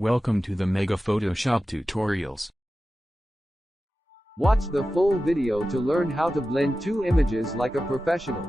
Welcome to the Mega Photoshop Tutorials. Watch the full video to learn how to blend two images like a professional.